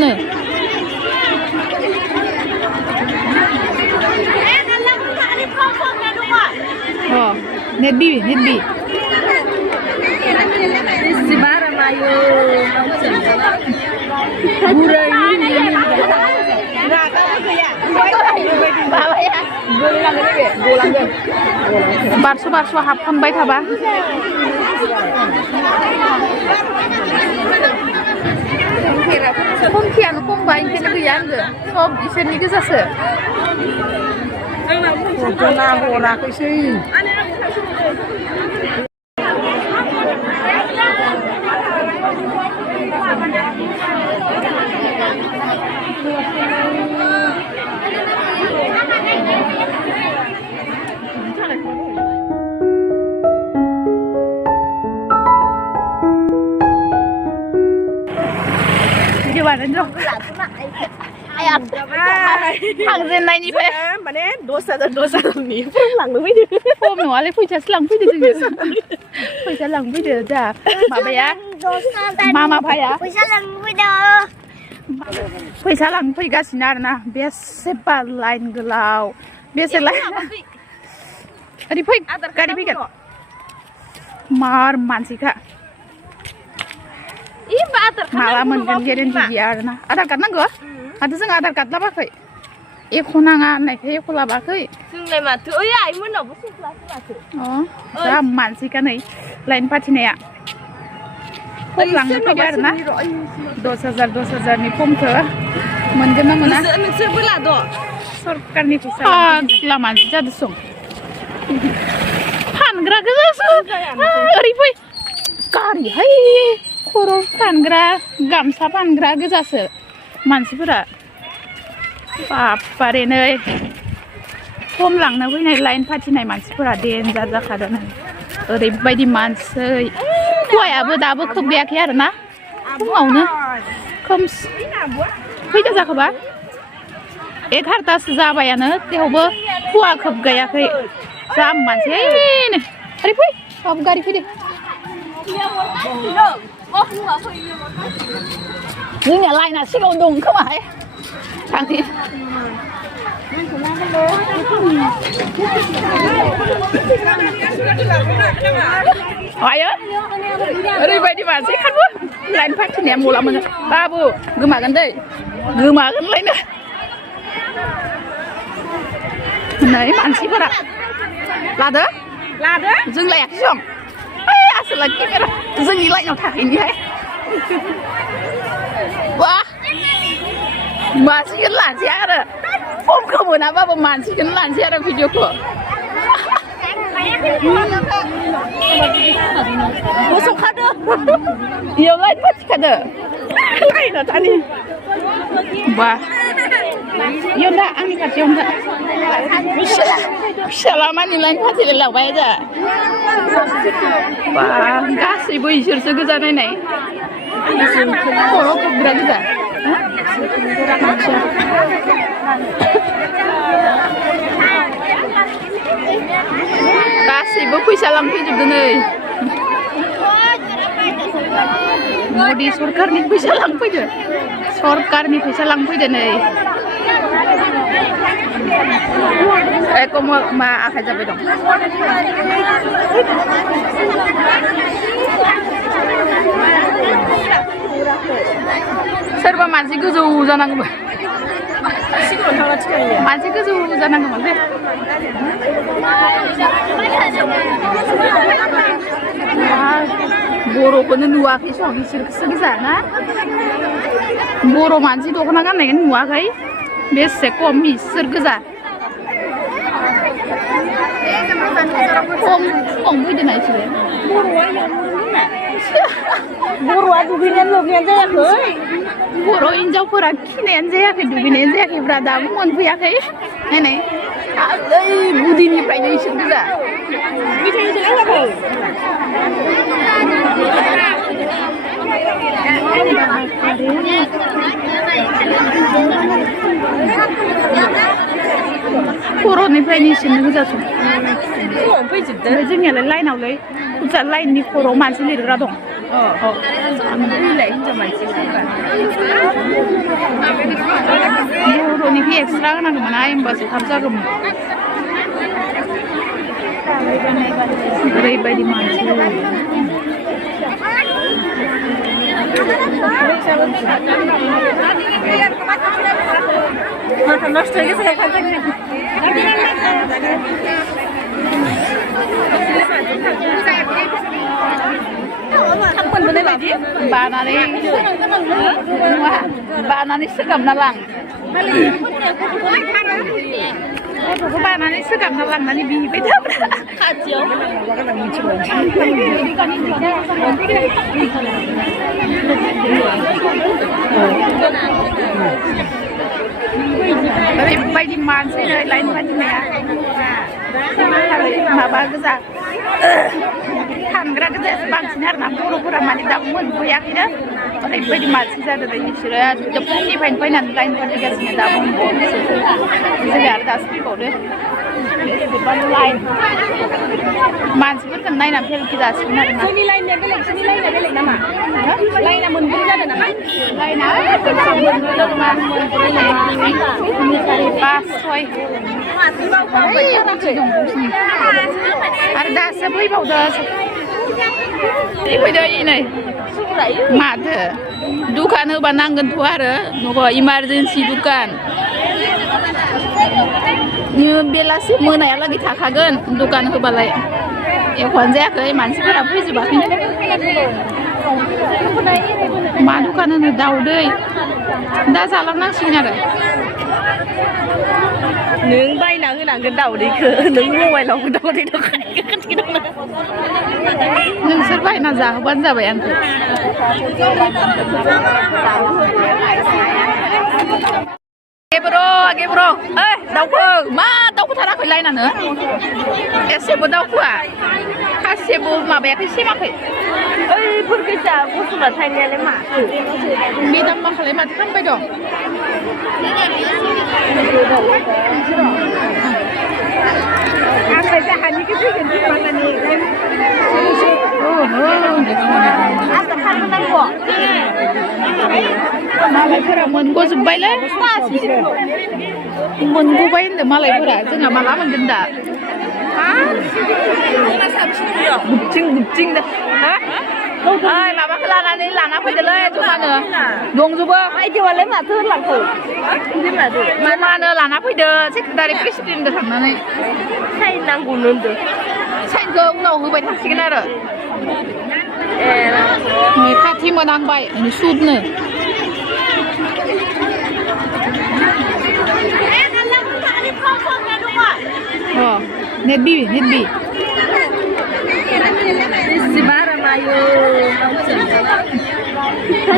नो नेट बी बारस' हाबखनबाय थाबा खमखियानो खमबाय ओंखायनो गैया होनदो सब इसोरनि गोजासो ना हराखैसै थांजेननायनिफ्राय माने दस्रानि लांनो फैदो खम नङालै फैसासो लांफैदो जोङो फैसा लांफैदो जा माबाया मामा भाया फैसा लांफैगासिनो आरोना बेसेबा लाइन गोलाव बेसे लाइन ओरै फै गारि फैगोन मार मानसिखा माला मोनगोन गेरेन्टि गैया आरोना आधार कार्ड नांगौ माथो जों आधार कार्ड लाबाखै एख' नाङा होननायखाय एख' लाबाखै जोंलाय माथो ओइ आइमोननावबो फैफ्लासै माथो जा मानसिखा नै लाइन फाथिनाया फर्म लांनो फैदो आरोना 10,000 नि फर्मखौ मोनगोन ना मोना नोंसोरबो लाद' सरकारनि फैसा फाग्ला मानसि जादों सं फानग्रा गोजासो ओरै फै गारिहाय खर' फानग्रा गामसा फानग्रा गोजासो मानसिफोरा बापारे नै फर्म लांनो फैनाय लाइन फाथिनाय मानसिफोरा देन्जार जाखादों ओरैबायदि मानसि हौवायाबो दाबो खोबैयाखै आरोना फुङावनो खोमसि फैदो जाखोबा 11तासो जाबायानो थेवबो हौवा खोबगायाखै जा मानसि ओरै फै बाबु गारि फैदो जोंनिया लाइना सिगाङाव दं खोमाहाय थांनि आयो ओरैबायदि मानसि खारबो लाइन फाथिनाया मला मोनो बाबु गोमागोन दै गोमागोनलायनो नै मानसिफोरा लादो जों लायाखै सं आसोला केमेरा जोंनि लाइनाव थाहैनिहाय बा मानसिखौनो लानोसै आरो फर्मखौ मोनाबाबो मानसिखौनो लानोसै आरो भिडिअखौ मोसौ खादो इयाव लाइन फाथिखादो लाइनाव थानि बा इयाव दा आंनि खाथियावनो दा फिसाला मानि लाइन फाथिलाय लांबाय जा बा गासैबो इसोरसो गोजा नायनाय खर' खोबग्रा गोजा गासैबो फैसा लांफैजोबदों नै मदि सरकारनि फैसा लांफैदो सरकारनि फैसा लांफैदो नै एख' मा आखाइ जाबाय दं सोरबा मानसि गोजौ जानांगौमोन मानसि गोजौ जानांगौमोन बे बर'खौनो नुवाखै सं बिसोरखौसो गोजा ना बर' मानसि दख'ना गाननायखौनो नुवाखै बेसे खम इसोर गोजा खम फैदो ना इसोरो बर'आ दुगैनायानो लोबनायानो जायाखै बर' हिनजावफोरा खिनायानो जायाखै दुगैनायानो जायाखैब्रा दाबो मोनफैयाखै नायनाय ओइ गुदिनिफ्रायनो इसोर गोजा खर'निफ्रायनो इसोरनो गोजासो फैजोबदों जोंनियालाय लाइनावलाय बुरजा लाइननि खर'आव मानसि लिरग्रा दं Ini hinja masih kan. बर'नि कि एक्सट्रा होनांगौमोन आइ होमबासो थाब जागौमोन ओरैबायदि मानसि Mata nasta gitu ya kan. Kapan boleh lagi? बानानै सोगाबना लां गथ'खौ बानानै सोगाबना लांनानै बिनिफ्राय थाब्रा खाथियाव ओरैबायदि मानसि लाइन फाथिनाया माबा गोजा थांग्रा गोजायासो बांसिन आरोना बर'फोरा माने दाबो मोनफैयाखैनो ओरैबायदि मानसि जादों बिसोरो फुंनिफ्रायनो फैनानै लाइन फाथिगासिनो दाबो जोंहा आरो दासो फैबावदो लाइन मानसिफोरखौ नायनानै फेलखि जासिगोन आरोना जोंनि लाइनया बेलेग नामा लाइना मोनब्रै जादों नामा लाइना पास सय आरो दासो फैबावदो फैदो नै माथो दुखान होबा नांगोनथ' आरो न'खौ इमारजेन्सि दुखान बेलासि मोनायालागै थाखागोन दुखान होबालाय एख'आनो जायाखै मानसिफोरा फैजोबाखैनो मा दुखान होनो दाउदै दा जालांनांसिगोन आरो नों बायना होनांगोन दाउदैखौ नों मबाइलाव दाउदै दखान नोंसोर बायना जाहोबानो जाबाय आंखौ गेब्र' ओइ दाउखौ मा दाउखौ थाराखै लायनानो एसेबो दाउखौआ खासेबो माबायाखै सेमाखै ओइफोर गोजा गथ'ना थाइनायालाय मा मेदाम माखालाय माथो फानबाय दं आंलाय जाहानिखौ फैगोन मानानि आंखौ फाननांगौ मालायफोरा मोनग'जोब्बायलै मोनग'बाय होनदों मालायफोरा जोंहा माला मोनगोन दा गुबथिं दा ओइ माबाखौ लानानै लाना फैदोलै जमानो दंजोबो आइजोआलाय माथो होनलांखो जमानो लाना फैदो सेक्रेटारि प्रेसिडेन्टजों थांनानै साइन नांगौनो होनदों साइनखौ उनाव होबाय थासिगोन आरो खाथि मोनांबाय सुदनो नेट बि Sebarang ayo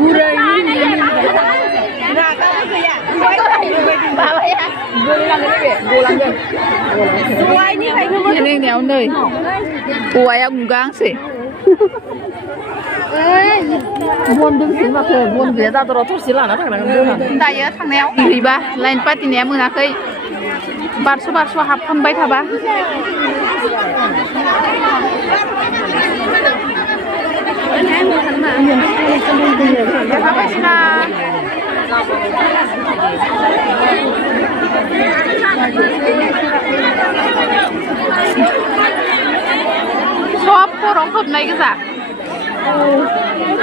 burai ini nggak tahu ya bawa ya golangan semua ini kayak ini nèo nơi ủa ông gang sih buồn đứng xíu mà thôi buồn ghé ra tao thôi xíu là nó phải là buồn दायो थांनायाव गैबा line पातिनाया मोनाखै बारस' हाबफानबाय थाबा बायदिसिना सब खर' खोबनाय गोजा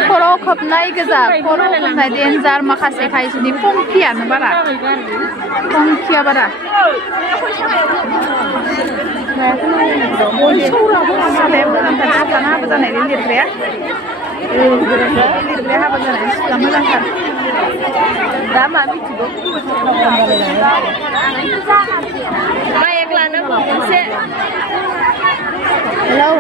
खर' खोबनाय गोजा खर' खोबनाय देन्जार माखासे खायसेनि फंखियानो बारा फंखिया बारा हाबाया मोजांथार सिख्लाना हाबा जानाय लिरग्राया हाबा जानाय सिख्ला मोजांथार दा मा मिथिगौ बाइक लानांगौ मोनसे हेलौ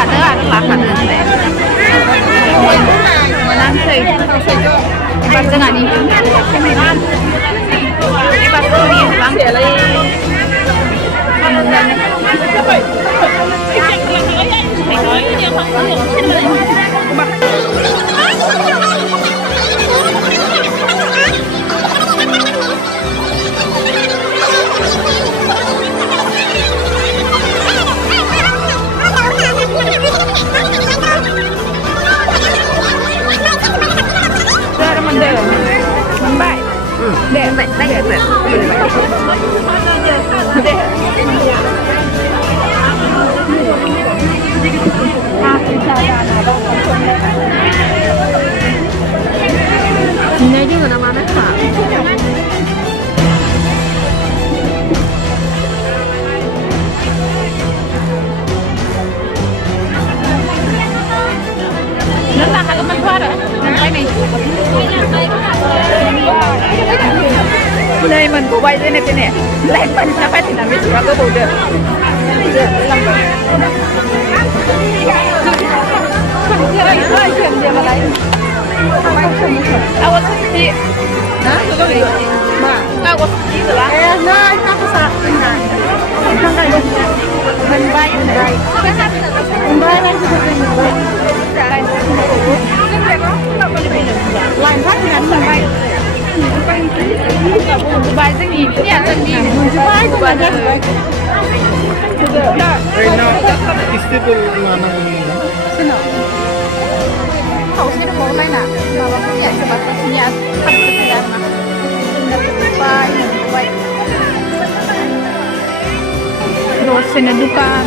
खादो आरो लाखादो होनलाय मोनानोसै एबार जोंहानि एबार सोलिलांसैलाय Này đi rồi mà nó hả? Nó là hai cái thoát rồi, cái này. Đây mình cũng bay đây này nè, lên mình nó phải thì làm cái gì mà có bầu được. Ơi, chuyện gì mà đấy? Aku sedih. Nah, itu lagi. Ma, aku sedih tu lah. Nah, aku salah benar. Kan kayak mình bay. Mình bay lên thì mình bay. Làm phát ngắn mình bay. Dubai rất nhiều, nhà rất nhiều. Dubai cũng là thế. Right now, Istanbul mana ini? Sino? Kau sih mau main nak? Mama punya sebatasnya hak sekian mah. Dubai, Dubai. Terus sini dukan,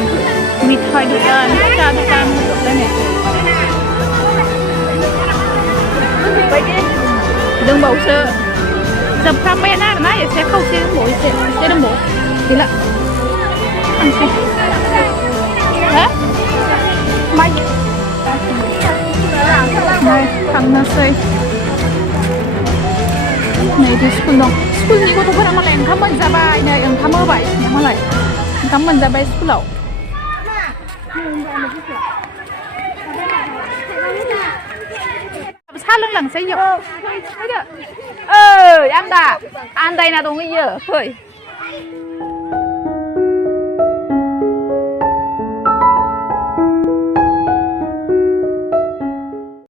mithai dukan, cha dukan untuk ni. Đừng bảo sợ. Dập camera này sẽ không sẽ đừng bổ. Thì là. Hả? Mày. Này, thằng nó xây. Này đi school dong. School ni ko to pernah maleng kamu jabai này, yang kamu baik, yang malai. Kamu jabai school lau. Sao lưng lằng xây dựng? Ăn đã. Ăn đây là đồ gì vậy?